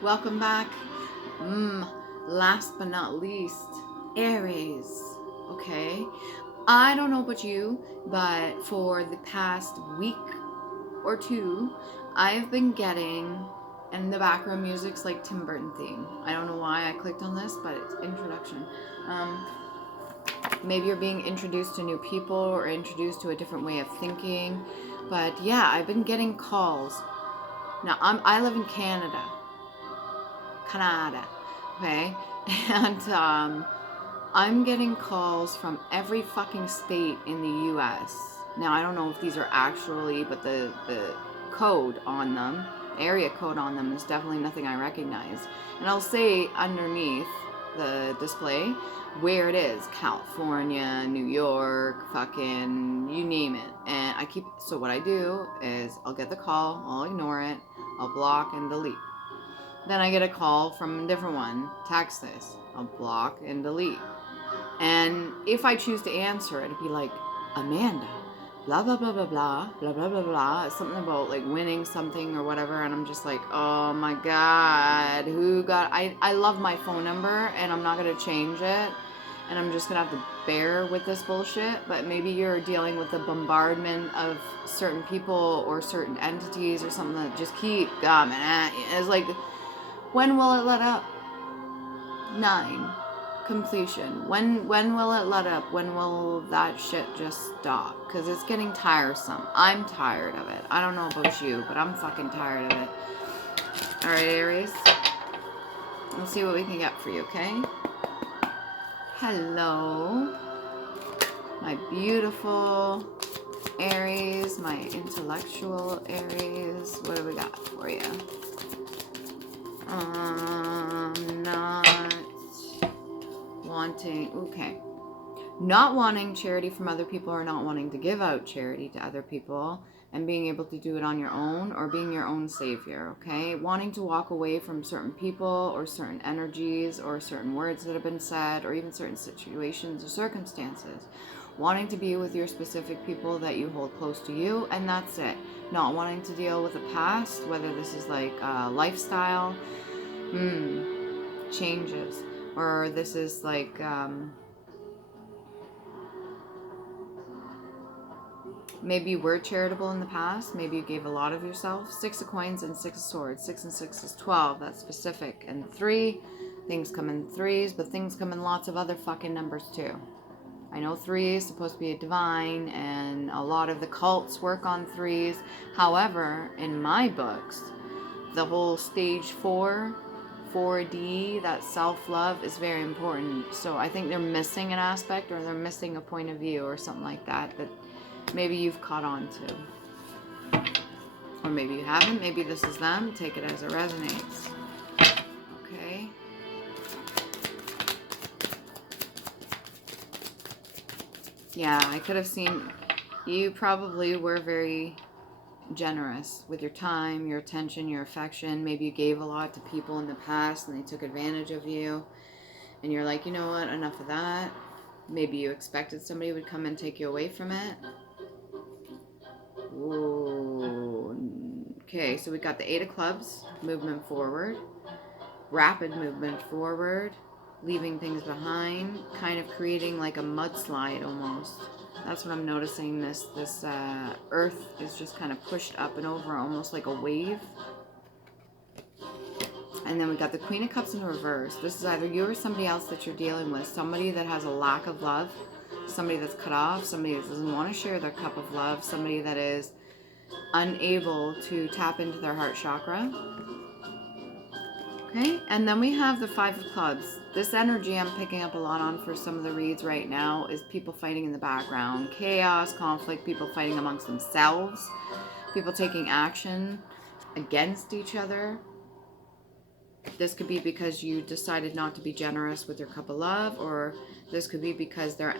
Welcome back. Last but not least, Aries. Okay. I don't know about you, but for the past week or two, I've been getting, and the background music's like Tim Burton theme. I don't know why I clicked on this, but it's introduction. Maybe you're being introduced to new people or introduced to a different way of thinking. But yeah, I've been getting calls. Now, I live in Canada, okay? And I'm getting calls from every fucking state in the US. Now, I don't know if these are actually, but the code on them, area code on them is definitely nothing I recognize. And I'll say underneath the display where it is: California, New York, fucking you name it. And so what I do is I'll get the call, I'll ignore it, I'll block and delete. Then I get a call from a different one, Texas. I'll block and delete. And if I choose to answer, it'd be like, Amanda, blah, blah, blah, blah, blah, blah, blah, blah, blah. Something about like winning something or whatever. And I'm just like, oh my God, I love my phone number and I'm not going to change it. And I'm just going to have to bear with this bullshit. But maybe you're dealing with the bombardment of certain people or certain entities or something that just keep coming at you. It's like, when will it let up? 9. Completion. When will it let up? When will that shit just stop? Because it's getting tiresome. I'm tired of it. I don't know about you, but I'm fucking tired of it. Alright, Aries. Let's see what we can get for you, okay? Hello. My beautiful Aries. My intellectual Aries. What do we got for you? Not wanting, okay. Not wanting charity from other people or not wanting to give out charity to other people and being able to do it on your own or being your own savior, okay? Wanting to walk away from certain people or certain energies or certain words that have been said or even certain situations or circumstances. Wanting to be with your specific people that you hold close to you, and that's it. Not wanting to deal with the past, whether this is like lifestyle changes, or this is like maybe you were charitable in the past, maybe you gave a lot of yourself. 6 of coins and 6 of swords. 6 and 6 is 12. That's specific. And 3, things come in 3s, but things come in lots of other fucking numbers too. I know 3 is supposed to be a divine, and a lot of the cults work on 3s. However, in my books, the whole stage 4D, that self-love is very important. So I think they're missing an aspect, or they're missing a point of view or something like that maybe you've caught on to. Or maybe you haven't. Maybe this is them. Take it as it resonates. Okay. Yeah, I could have seen you probably were very generous with your time, your attention, your affection. Maybe you gave a lot to people in the past and they took advantage of you. And you're like, you know what, enough of that. Maybe you expected somebody would come and take you away from it. Ooh. Okay, so we got the 8 of clubs, movement forward, rapid movement forward, leaving things behind, kind of creating like a mudslide almost. That's what I'm noticing. This earth is just kind of pushed up and over, almost like a wave. And then we got the Queen of Cups in reverse. This is either you or somebody else that you're dealing with. Somebody that has a lack of love. Somebody that's cut off. Somebody that doesn't want to share their cup of love. Somebody that is unable to tap into their heart chakra. Okay, and then we have the 5 of clubs. This energy I'm picking up a lot on for some of the reads right now is people fighting in the background. Chaos, conflict, people fighting amongst themselves. People taking action against each other. This could be because you decided not to be generous with your cup of love, or this could be because their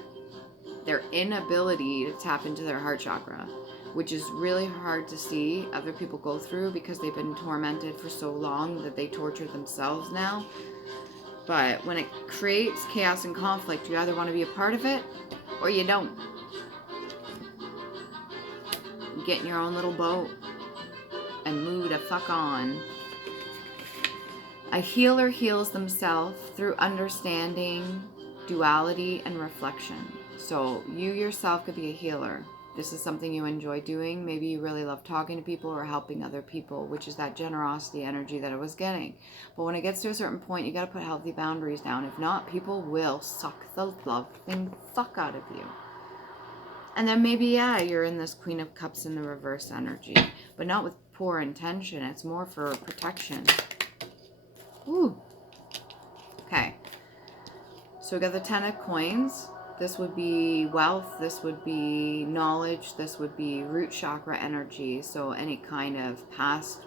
inability to tap into their heart chakra, which is really hard to see other people go through because they've been tormented for so long that they torture themselves now. But when it creates chaos and conflict, you either want to be a part of it or you don't. Get in your own little boat and move the fuck on. A healer heals themselves through understanding duality and reflection. So you yourself could be a healer. This is something you enjoy doing. Maybe you really love talking to people or helping other people, which is that generosity energy that I was getting. But when it gets to a certain point, you got to put healthy boundaries down. If not, people will suck the loving fuck out of you. And then maybe, yeah, you're in this Queen of Cups in the reverse energy, but not with poor intention. It's more for protection. Ooh. Okay. So we got the 10 of Coins. This would be wealth, this would be knowledge, this would be root chakra energy. So any kind of past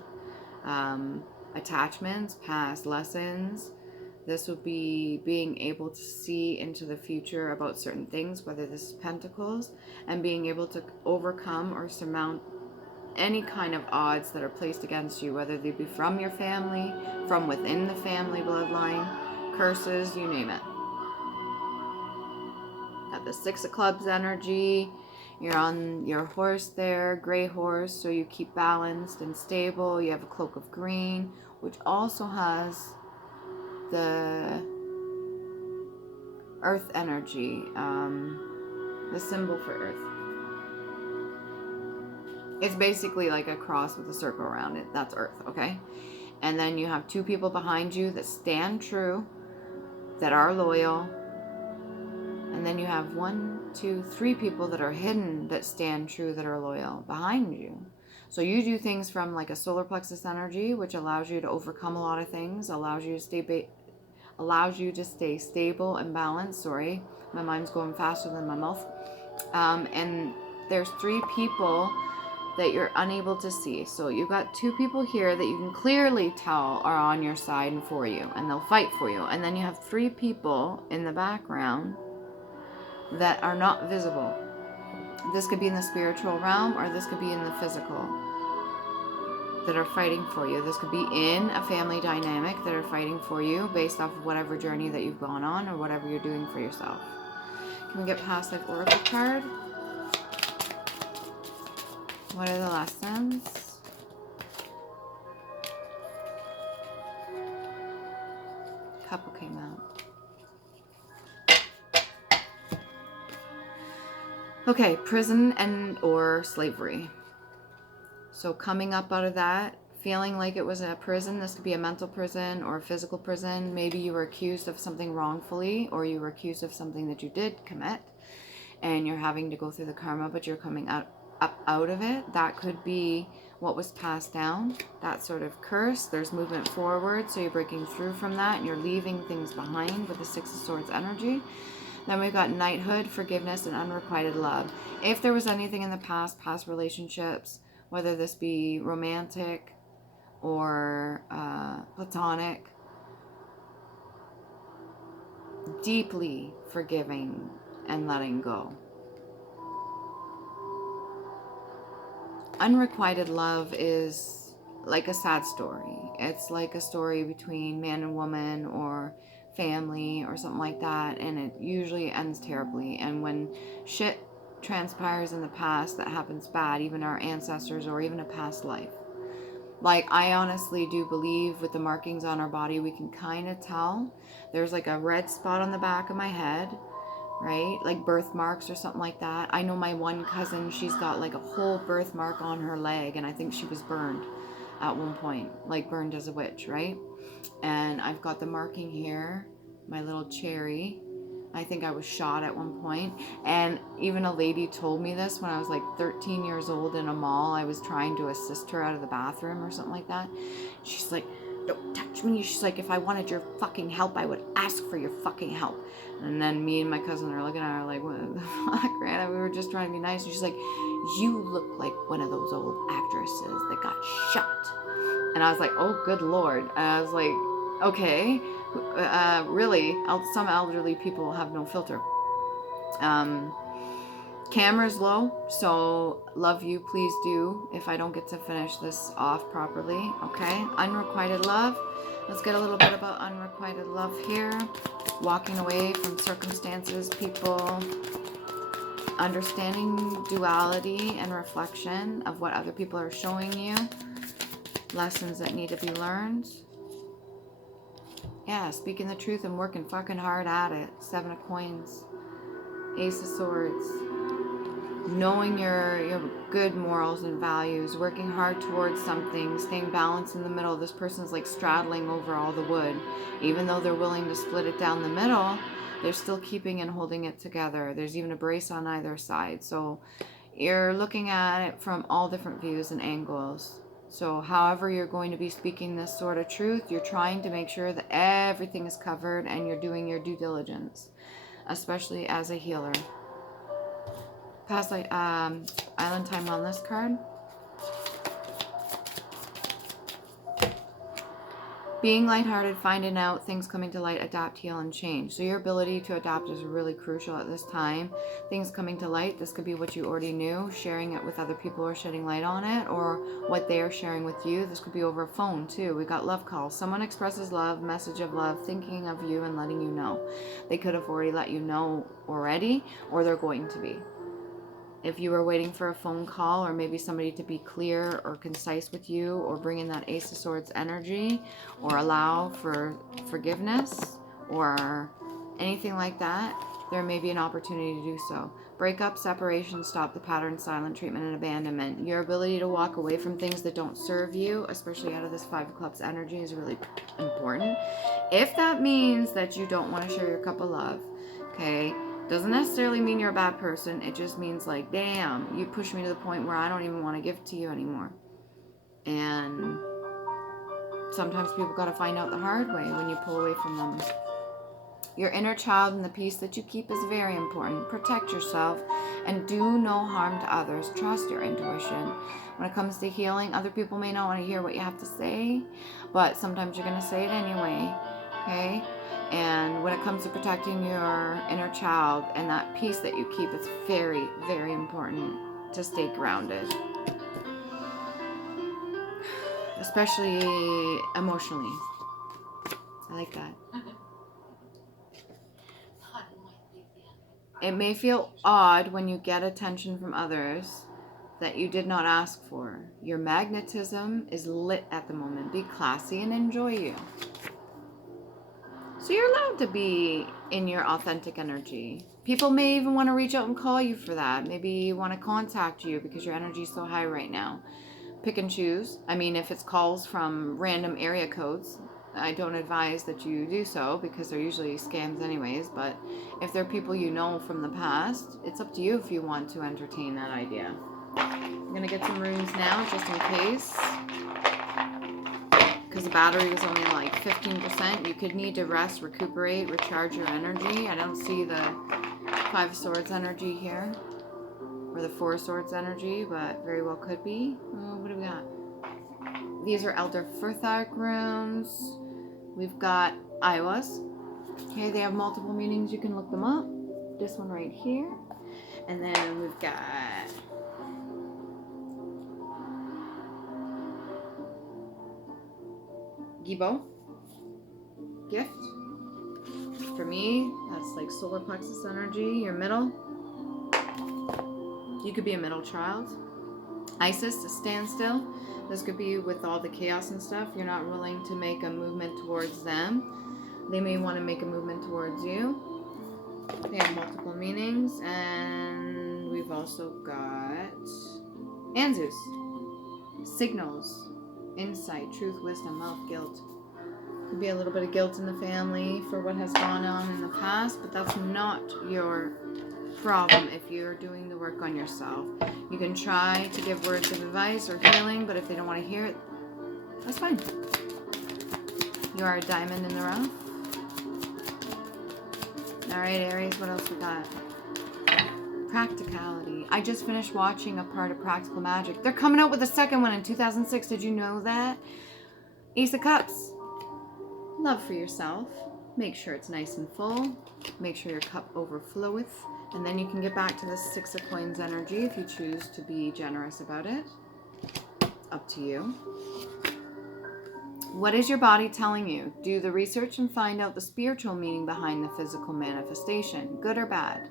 attachments, past lessons. This would be being able to see into the future about certain things, whether this is Pentacles, and being able to overcome or surmount any kind of odds that are placed against you, whether they be from your family, from within the family bloodline, curses, you name it. Got the 6 of Clubs energy. You're on your horse there, gray horse, so you keep balanced and stable. You have a Cloak of Green, which also has the earth energy, the symbol for earth. It's basically like a cross with a circle around it. That's earth, okay? And then you have 2 people behind you that stand true, that are loyal. And then you have 1, 2, 3 people that are hidden that stand true, that are loyal behind you. So you do things from like a solar plexus energy, which allows you to overcome a lot of things, allows you to stay stable and balanced. Sorry, my mind's going faster than my mouth. And there's 3 people that you're unable to see. So you've got 2 people here that you can clearly tell are on your side and for you, and they'll fight for you. And then you have 3 people in the background that are not visible. This could be in the spiritual realm, or this could be in the physical, that are fighting for you. This could be in a family dynamic that are fighting for you based off of whatever journey that you've gone on or whatever you're doing for yourself. Can we get past life oracle card? What are the lessons? Couple came out. Okay, prison and or slavery. So coming up out of that, feeling like it was a prison. This could be a mental prison or a physical prison. Maybe you were accused of something wrongfully, or you were accused of something that you did commit, and you're having to go through the karma, but you're coming up out of it. That could be what was passed down, that sort of curse. There's movement forward, so you're breaking through from that, and you're leaving things behind with the 6 of Swords energy. Then we've got knighthood, forgiveness, and unrequited love. If there was anything in the past relationships, whether this be romantic or platonic, deeply forgiving and letting go. Unrequited love is like a sad story. It's like a story between man and woman or family or something like that, and it usually ends terribly. And when shit transpires in the past that happens bad, even our ancestors or even a past life, like I honestly do believe with the markings on our body, we can kind of tell. There's like a red spot on the back of my head, right? Like birthmarks or something like that. I know my one cousin, she's got like a whole birthmark on her leg, and I think she was burned at one point, like burned as a witch, right? And I've got the marking here, my little cherry. I think I was shot at one point. And even a lady told me this when I was like 13 years old in a mall. I was trying to assist her out of the bathroom or something like that. She's like, "Don't touch me." She's like, "If I wanted your fucking help, I would ask for your fucking help." And then me and my cousin are looking at her like, "What the fuck, Randa? We were just trying to be nice." And she's like, "You look like one of those old actresses that got shot." And I was like, "Oh, good Lord." And I was like, okay, really, some elderly people have no filter. Camera's low, so love you, please do, if I don't get to finish this off properly, okay? Unrequited love. Let's get a little bit about unrequited love here. Walking away from circumstances, people, understanding duality and reflection of what other people are showing you. Lessons that need to be learned. Yeah, speaking the truth and working fucking hard at it. 7 of Coins. Ace of Swords. Knowing your good morals and values. Working hard towards something. Staying balanced in the middle. This person's like straddling over all the wood. Even though they're willing to split it down the middle, they're still keeping and holding it together. There's even a brace on either side. So you're looking at it from all different views and angles. So however you're going to be speaking this sort of truth, you're trying to make sure that everything is covered and you're doing your due diligence, especially as a healer. Past Island Time Wellness card. Being lighthearted, finding out, things coming to light, adapt, heal, and change. So your ability to adapt is really crucial at this time. Things coming to light, this could be what you already knew, sharing it with other people or shedding light on it, or what they are sharing with you. This could be over a phone too. We got love calls. Someone expresses love, message of love, thinking of you and letting you know. They could have already let you know already, or they're going to be. If you were waiting for a phone call or maybe somebody to be clear or concise with you, or bring in that Ace of Swords energy, or allow for forgiveness or anything like that, there may be an opportunity to do so. Breakup, separation, stop the pattern, silent treatment, and abandonment. Your ability to walk away from things that don't serve you, especially out of this 5 of Cups energy, is really important. If that means that you don't want to share your cup of love, okay? Doesn't necessarily mean you're a bad person. It just means like, damn, you pushed me to the point where I don't even want to give it to you anymore. And sometimes people got to find out the hard way when you pull away from them. Your inner child and the peace that you keep is very important. Protect yourself and do no harm to others. Trust your intuition. When it comes to healing, other people may not want to hear what you have to say, but sometimes you're going to say it anyway, okay? And when it comes to protecting your inner child and that peace that you keep, it's very, very important to stay grounded. Especially emotionally. I like that. It may feel odd when you get attention from others that you did not ask for. Your magnetism is lit at the moment. Be classy and enjoy you. So you're allowed to be in your authentic energy. People may even want to reach out and call you for that. Maybe want to contact you because your energy is so high right now. Pick and choose. I mean, if it's calls from random area codes, I don't advise that you do so because they're usually scams anyways. But if they're people you know from the past, it's up to you if you want to entertain that idea. I'm going to get some runes now just in case. Because the battery was only like 15%. You could need to rest, recuperate, recharge your energy. I don't see the 5 of Swords energy here. Or the 4 of Swords energy, but very well could be. What do we got? These are Elder Furthark runes. We've got Iowas. Okay, they have multiple meanings. You can look them up. This one right here. And then we've got Gibo. Gift. For me, that's like solar plexus energy. Your middle. You could be a middle child. Isis, a standstill. This could be with all the chaos and stuff. You're not willing to make a movement towards them. They may want to make a movement towards you. They have multiple meanings. And we've also got Anzus. Signals. Insight, truth, wisdom, love, guilt. Could be a little bit of guilt in the family for what has gone on in the past, but that's not your problem if you're doing the work on yourself. You can try to give words of advice or healing, but if they don't want to hear it, that's fine. You are a diamond in the rough. Alright, Aries, what else we got? Practicality. I just finished watching a part of Practical Magic. They're coming out with a second one in 2006. Did you know that? Ace of Cups. Love for yourself. Make sure it's nice and full. Make sure your cup overfloweth. And then you can get back to the 6 of Coins energy if you choose to be generous about it. Up to you. What is your body telling you? Do the research and find out the spiritual meaning behind the physical manifestation, good or bad.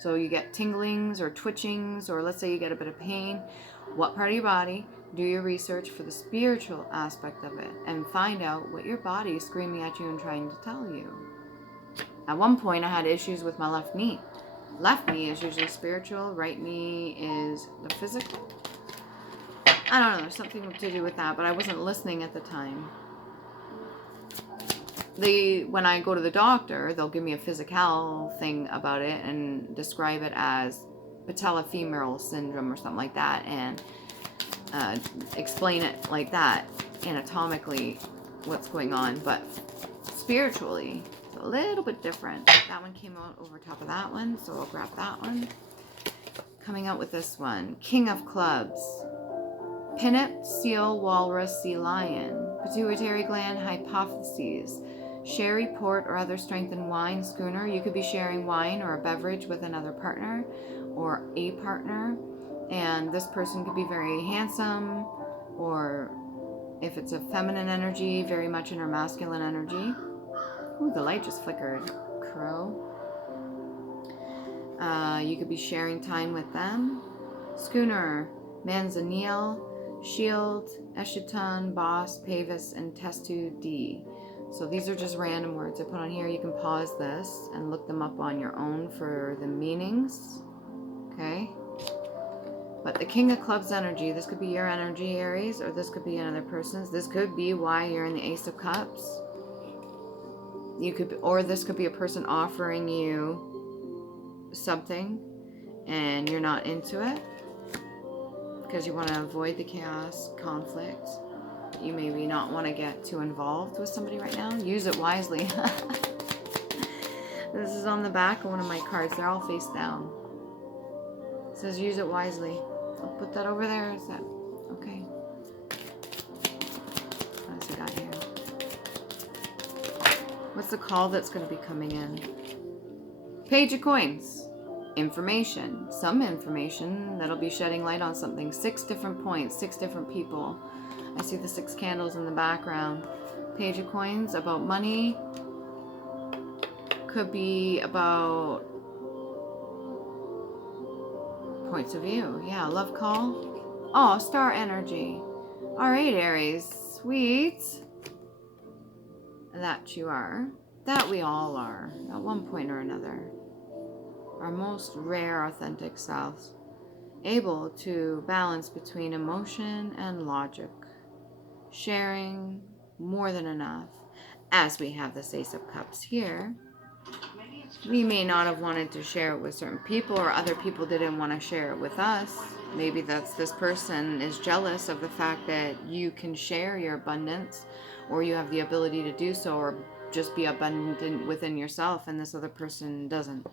So you get tinglings or twitchings, or let's say you get a bit of pain. What part of your body Do your research for the spiritual aspect of it and find out what your body is screaming at you and trying to tell you. At one point, I had issues with my left knee. Left knee is usually spiritual, right knee is the physical. I don't know, there's something to do with that, but I wasn't listening at the time. When I go to the doctor, they'll give me a physical thing about it and describe it as patellofemoral syndrome or something like that, and explain it like that, anatomically, what's going on. But spiritually, it's a little bit different. That one came out over top of that one, so I'll grab that one. Coming out with this one, King of Clubs. Pinnet, seal, walrus, sea lion. Pituitary gland, hypotheses. Sherry, port, or other strengthened wine, schooner. You could be sharing wine or a beverage with another partner or a partner. And this person could be very handsome, or if it's a feminine energy, very much in her masculine energy. Ooh, the light just flickered. Crow. You could be sharing time with them. Schooner, manzanille, shield, eschaton, boss, pavis, and testu D. So these are just random words I put on here. You can pause this and look them up on your own for the meanings. Okay? But the King of Clubs energy, this could be your energy, Aries, or this could be another person's. This could be why you're in the Ace of Cups. Or this could be a person offering you something and you're not into it because you want to avoid the chaos, conflict. You maybe not want to get too involved with somebody right now. Use it wisely. This is on the back of one of my cards. They're all face down. It says use it wisely. I'll put that over there. Is that okay? What else we got here? What's the call that's going to be coming in? Page of Coins. Information. Some information that'll be shedding light on something. 6 different points. 6 different people. I see the 6 candles in the background. Page of Coins about money. Could be about points of view. Yeah, love call. Oh, star energy. All right, Aries. Sweet. That you are. That we all are. At one point or another. Our most rare, authentic selves. Able to balance between emotion and logic. Sharing more than enough. As we have this Ace of Cups here. We may not have wanted to share it with certain people, or other people didn't want to share it with us. Maybe this person is jealous of the fact that you can share your abundance, or you have the ability to do so, or just be abundant within yourself, and this other person doesn't.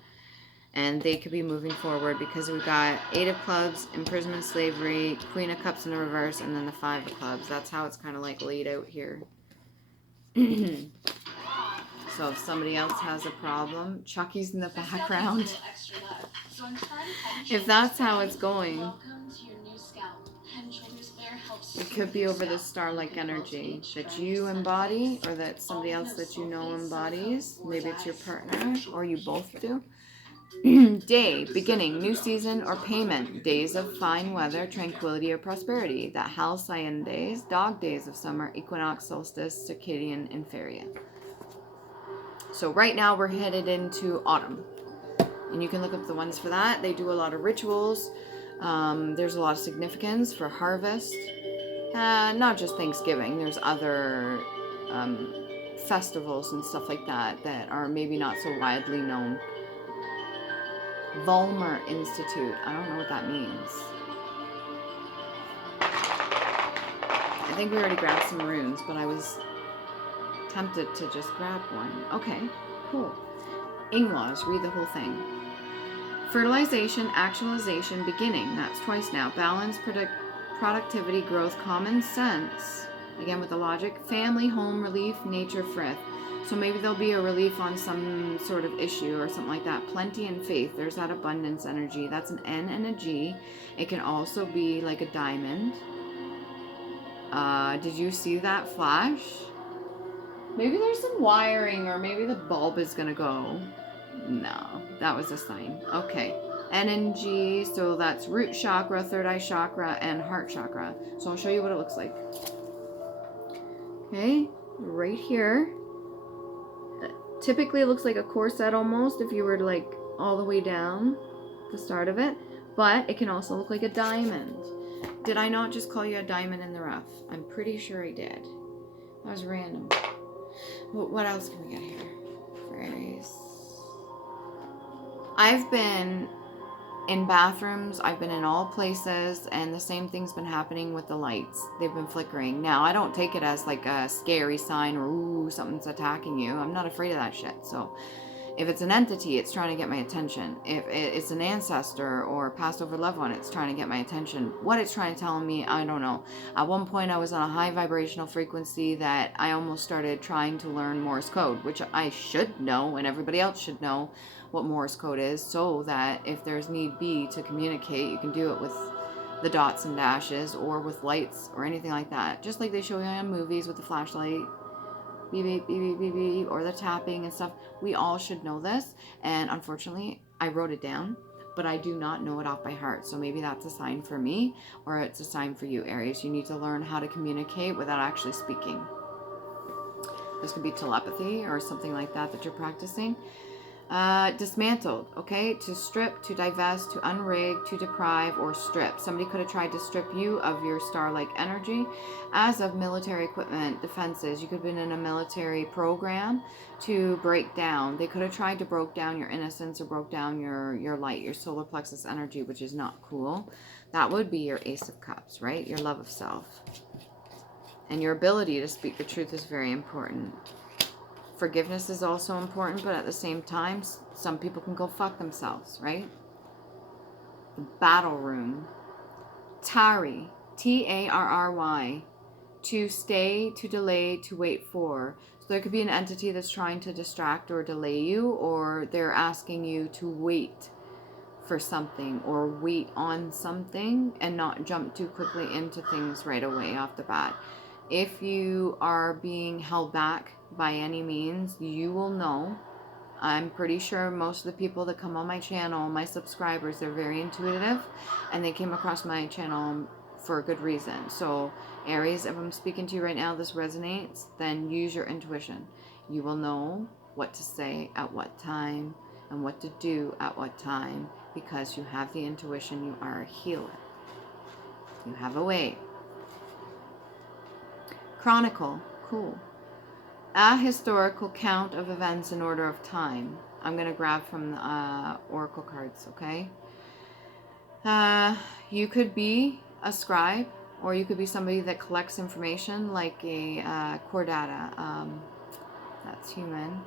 And they could be moving forward because we've got 8 of Clubs, imprisonment, slavery, Queen of Cups in the reverse, and then the 5 of Clubs. That's how it's kind of like laid out here. So if somebody else has a problem, Chucky's in the background. If that's how it's going, it could be over the star-like energy that you embody, or that somebody else that you know embodies. Maybe it's your partner, or you both do. Day, beginning, new season, or payment. Days of fine weather, tranquility, or prosperity. The halcyon days, dog days of summer, equinox, solstice, circadian, inferia. So right now we're headed into autumn. And you can look up the ones for that. They do a lot of rituals. There's a lot of significance for harvest. Not just Thanksgiving. There's other festivals and stuff like that that are maybe not so widely known. Volmer Institute. I don't know what that means. I think we already grabbed some runes, but I was tempted to just grab one. Okay, cool. Inglaws, read the whole thing. Fertilization, actualization, beginning. That's twice now. Balance, productivity, growth, common sense. Again with the logic. Family, home, relief, nature, frith. So maybe there'll be a relief on some sort of issue or something like that. Plenty and faith. There's that abundance energy. That's an N and a G. It can also be like a diamond. Did you see that flash? Maybe there's some wiring, or maybe the bulb is going to go. No, that was a sign. Okay. NNG, so that's root chakra, third eye chakra, and heart chakra. So I'll show you what it looks like. Okay, right here. Typically it looks like a corset almost if you were to like all the way down the start of it, but it can also look like a diamond. Did I not just call you a diamond in the rough? I'm pretty sure I did. That was random. What else can we get here for Aries? I've been in bathrooms, I've been in all places, and the same thing's been happening with the lights. They've been flickering. Now, I don't take it as like a scary sign or, ooh, something's attacking you. I'm not afraid of that shit. So if it's an entity, it's trying to get my attention. If it's an ancestor or a passed over loved one, it's trying to get my attention. What it's trying to tell me, I don't know. At one point, I was on a high vibrational frequency that I almost started trying to learn Morse code, which I should know, and everybody else should know what Morse code is, so that if there's need be to communicate, you can do it with the dots and dashes or with lights or anything like that. Just like they show you on movies with the flashlight. Beep, beep, beep, beep, beep, beep, or the tapping and stuff. We all should know this, and unfortunately I wrote it down, but I do not know it off by heart. So maybe that's a sign for me, or it's a sign for you, Aries. You need to learn how to communicate without actually speaking. This could be telepathy or something like that that you're practicing. Dismantled, okay? To strip, to divest, to unrig, to deprive, or strip. Somebody could have tried to strip you of your star-like energy, as of military equipment, defenses. You could have been in a military program to break down. They could have tried to break down your innocence or broke down your light, your solar plexus energy, which is not cool. That would be your Ace of Cups, right? Your love of self. And your ability to speak the truth is very important. Forgiveness is also important, but at the same time, some people can go fuck themselves, right? The battle room. Tarry, T-A-R-R-Y, to stay, to delay, to wait for. So there could be an entity that's trying to distract or delay you, or they're asking you to wait for something or wait on something and not jump too quickly into things right away off the bat. If you are being held back by any means, you will know. I'm pretty sure most of the people that come on my channel, my subscribers, they're very intuitive, and they came across my channel for a good reason. So Aries, if I'm speaking to you right now, this resonates, then use your intuition. You will know what to say at what time and what to do at what time, because you have the intuition. You are a healer. You have a way. Chronicle, cool. A historical count of events in order of time. I'm going to grab from the oracle cards, okay? You could be a scribe, or you could be somebody that collects information, like a chordata. That's human.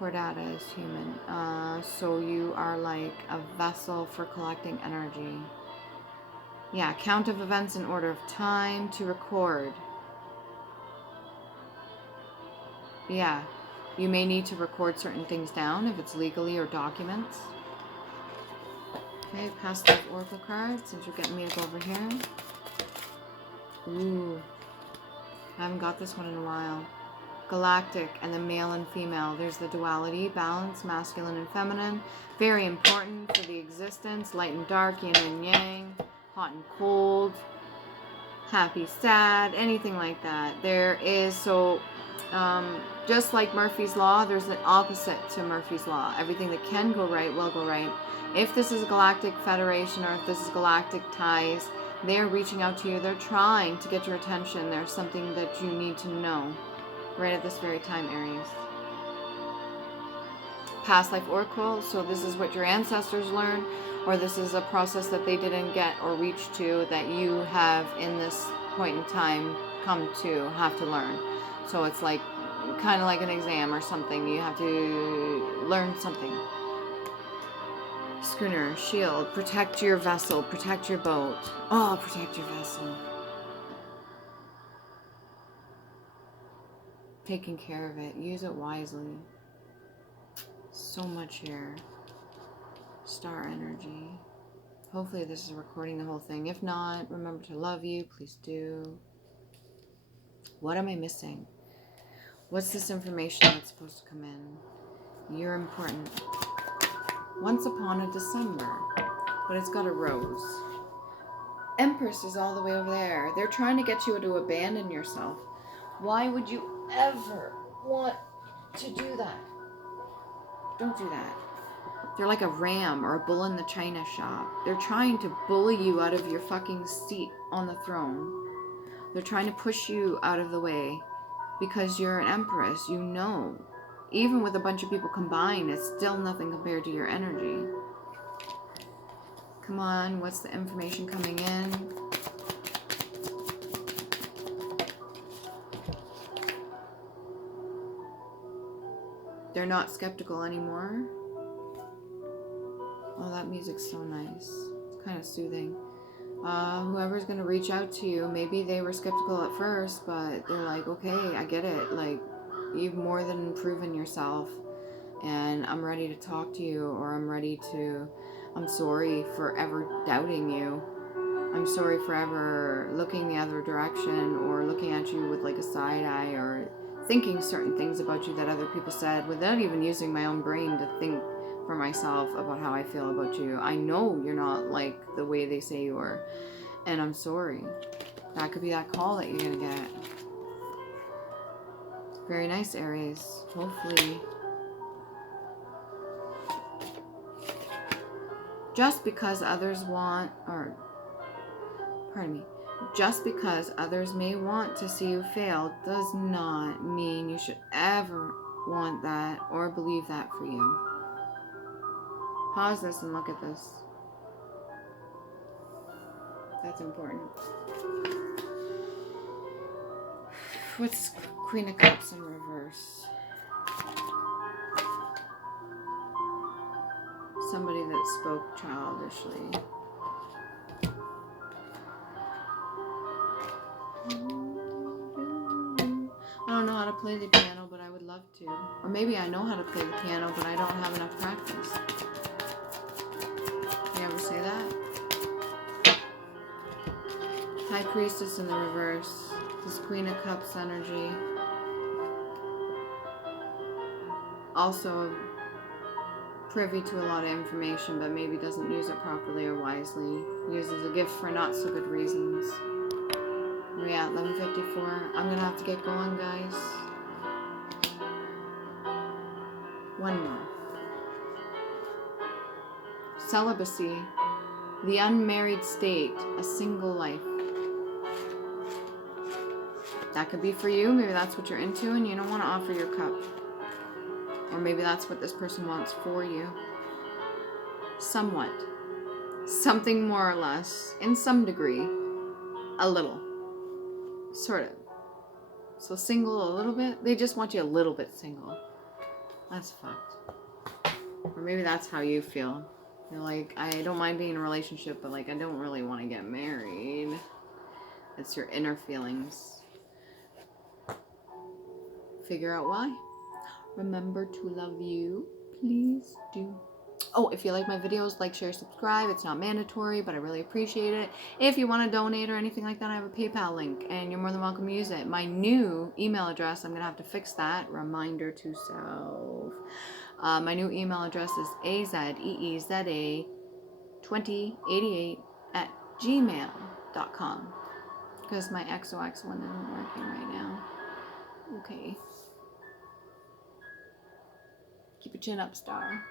Chordata is human. So you are like a vessel for collecting energy. Yeah, count of events in order of time, to record. Yeah, you may need to record certain things down if it's legally or documents. Okay, past life oracle card, since you're getting me to go over here. Ooh, I haven't got this one in a while. Galactic and the male and female. There's the duality, balance, masculine and feminine. Very important for the existence. Light and dark, yin and yang, hot and cold, happy, sad, anything like that. There is, so just like Murphy's Law, there's an opposite to Murphy's Law. Everything that can go right will go right. If this is a galactic federation, or if this is galactic ties, they're reaching out to you. They're trying to get your attention. There's something that you need to know right at this very time, Aries. Past life oracle. So this is what your ancestors learned, or this is a process that they didn't get or reach to, that you have in this point in time come to have to learn. So it's like kind of like an exam or something. You have to learn something. Schooner, shield, protect your vessel, protect your boat. Oh, protect your vessel. Taking care of it. Use it wisely. So much here. Star energy. Hopefully this is recording the whole thing. If not, remember to love you. Please do. What am I missing? What's this information that's supposed to come in? You're important. Once upon a December. But it's got a rose. Empress is all the way over there. They're trying to get you to abandon yourself. Why would you ever want to do that? Don't do that. They're like a ram or a bull in the china shop. They're trying to bully you out of your fucking seat on the throne. They're trying to push you out of the way because you're an empress. You know. Even with a bunch of people combined, it's still nothing compared to your energy. Come on, what's the information coming in? They're not skeptical anymore. Oh, that music's so nice. It's kind of soothing. Whoever's going to reach out to you, maybe they were skeptical at first, but they're like, okay, I get it. Like, you've more than proven yourself, and I'm ready to talk to you, or I'm sorry for ever doubting you. I'm sorry for ever looking the other direction, or looking at you with like a side eye, or thinking certain things about you that other people said without even using my own brain to think for myself about how I feel about you. I know you're not like the way they say you are, and I'm sorry. That could be that call that you're gonna get. Very nice, Aries. Hopefully. Just because others want, or pardon me, just because others may want to see you fail does not mean you should ever want that or believe that for you. Pause this and look at this. That's important. What's Queen of Cups in reverse? Somebody that spoke childishly. I don't know how to play the piano, but I would love to. Or maybe I know how to play the piano, but I don't have enough practice. You ever say that? High Priestess in the reverse. This Queen of Cups energy. Also privy to a lot of information, but maybe doesn't use it properly or wisely. Uses a gift for not so good reasons. We're at 11:54. I'm gonna have to get going, guys. One more. Celibacy. The unmarried state. A single life. That could be for you. Maybe that's what you're into and you don't want to offer your cup. Or maybe that's what this person wants for you. Somewhat. Something more or less. In some degree. A little. Sort of. So single a little bit. They just want you a little bit single. That's fucked. Or maybe that's how you feel. You're like, I don't mind being in a relationship, but like I don't really want to get married. It's your inner feelings. Figure out why. Remember to love you. Please do. Oh, if you like my videos, like, share, subscribe. It's not mandatory, but I really appreciate it. If you want to donate or anything like that, I have a PayPal link, and you're more than welcome to use it. My new email address, I'm going to have to fix that. Reminder to self. My new email address is azeeza2088@gmail.com, because my XOX one isn't working right now. Okay. Keep your chin up, star.